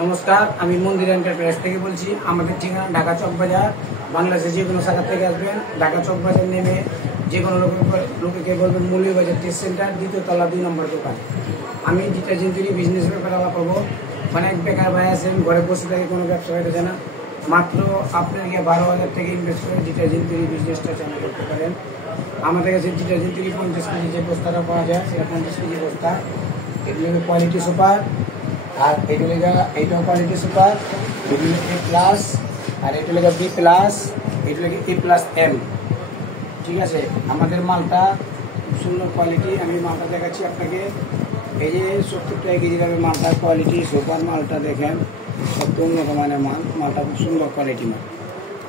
নমস্কার, আমি মন্দির এন্টারপ্রাইজ থেকে বলছি। আমাদের ঠিকানা ঢাকা চক বাজার। বাংলাদেশের যে কোনো শাখা থেকে আসবেন, ঢাকা চক বাজার নেমে যে কোনো লোককে বলবেন মৌলভীবাজার টেস্ট সেন্টার, দ্বিতীয় তলা 2 নম্বর দোকান। আমি ডিটারজেন্ট তৈরি বিজনেস ব্যাপারে আলাপ করবো। অনেক বেকার ভাই আছেন, ঘরে বসে থেকে কোনো ব্যবসা হইতে না, মাত্র আপনাকে 12,000 টাকা ইনভেস্ট করে ডিটারজেন্ট তৈরি বিজনেসটা চালু করতে পারেন। আমাদের কাছে ডিটারজেন্ট তৈরি 50 কেজি যে বস্তাটা পাওয়া যায়, সেটা 50 কেজি বস্তা। এগুলো কোয়ালিটি সুপার, আর এইটাও কোয়ালিটি সুপার। এগুলো A+, আর এটা লেগে B+, এটা লেগে A+M। ঠিক আছে, আমাদের মালটা খুব সুন্দর কোয়ালিটি। আমি মালটা দেখাচ্ছি আপনাকে। এই যে 70 টাকা কেজি দামের মালটা, কোয়ালিটি সুপার মালটা দেখেন, সব উন্নত মানের মাল। মালটা খুব সুন্দর কোয়ালিটি মাল,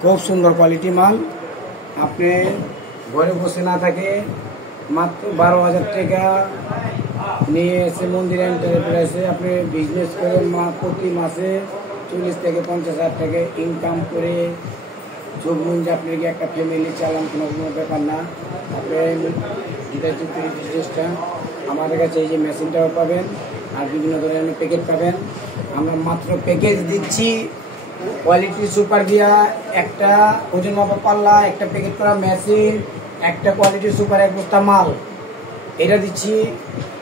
খুব সুন্দর কোয়ালিটি মাল। আপনি ঘরে বসে না থাকে মাত্র 12,000 টাকা নিয়ে এসে মন্দির এন্টারপ্রাইজে আপনি বিজনেস করে প্রতি মাসে 40 থেকে 50,000 টাকা ইনকাম করে যোগমন যে আপনাকে একটা ফ্যামিলি চালান, কোনো ব্যাপার না। আপনি বিজনেসটা আমাদের কাছে এই যে মেশিনটাও পাবেন, আর বিভিন্ন ধরনের প্যাকেট পাবেন। আমরা মাত্র প্যাকেজ দিচ্ছি কোয়ালিটি সুপার দিয়া, একটা ওজন মাপা পাল্লা, একটা প্যাকেট করা মেশিন, একটা কোয়ালিটি সুপার এক বস্তা মাল, এটা দিচ্ছি।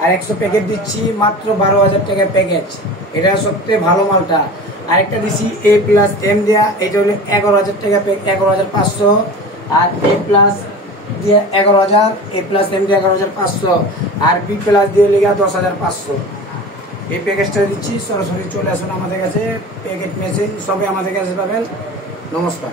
আর 100 প্যাকেট দিচ্ছি মাত্র 12,000 টাকার প্যাকেজ। এটা সবচেয়ে ভালো মালটা। আরেকটা দিচ্ছি A+M দেওয়া, এটা হলো 11,000 টাকা, 11,500। আর A+ দিয়ে 11,000, A+M দিয়ে 11,500, আর B+ দিয়ে লেগে 10,500। এই প্যাকেজটা দিচ্ছি। সরাসরি চলে আসুন আমাদের কাছে। প্যাকেট মেশিন সবই আমাদের কাছে পাবেন। নমস্কার।